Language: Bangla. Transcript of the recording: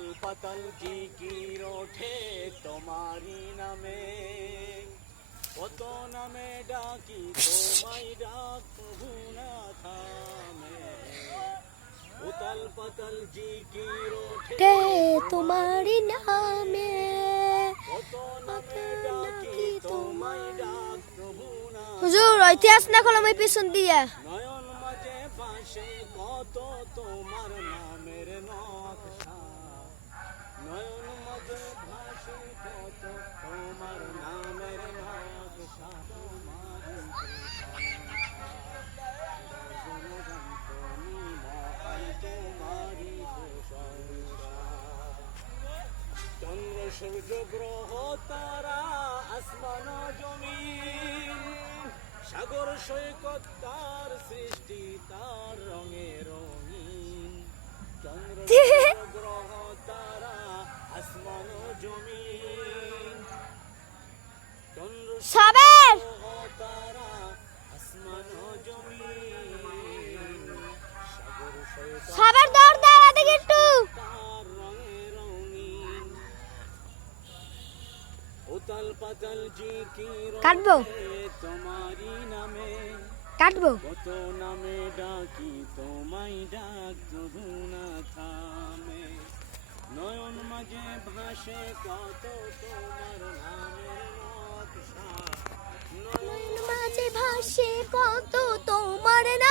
উতাল পাতাল জিকির ওঠে তোমারি নামে, কত নামে ডাকি তোমায় ডাক প্রভু না থামে। উতাল পাতাল জিকির ওঠে তোমারি নামে, কত নামে ডাকি তোমায় ডাক প্রভু না। হুজুর ইতিহাস না খোলো আমি পিছন দিয়া। নয়ন মাঝে ভাসে কত তোমার নামের নকশা, নয়ন মাঝে ভাসে কত তোমার নামের নকশা। তোমারি তোমারি প্রশংসা। চন্দ্র সূর্য গ্রহ তারা আসমান জমিন, সাগর সৈকত তার সৃষ্টি তার রঙে রঙিন। চন্দ্র সূর্য গ্রহ তারা আসমান জমিন, চন্দ্র সাবের গ্রহ তারা আসমান জমিন, সাগর সৈকত সাবের দৌড় দাও এদিকে একটু। তার রঙে রঙিন। উতাল পাতাল জিকির কাটবো তোমারি নামে, কাটবো। কত নামে ডাকি তোমায় ডাক প্রভু না থামে। নয়ন মাঝে ভাসে কত তোমার নামের নকশা, নয়ন মাঝে ভাসে কত তোমার নাম।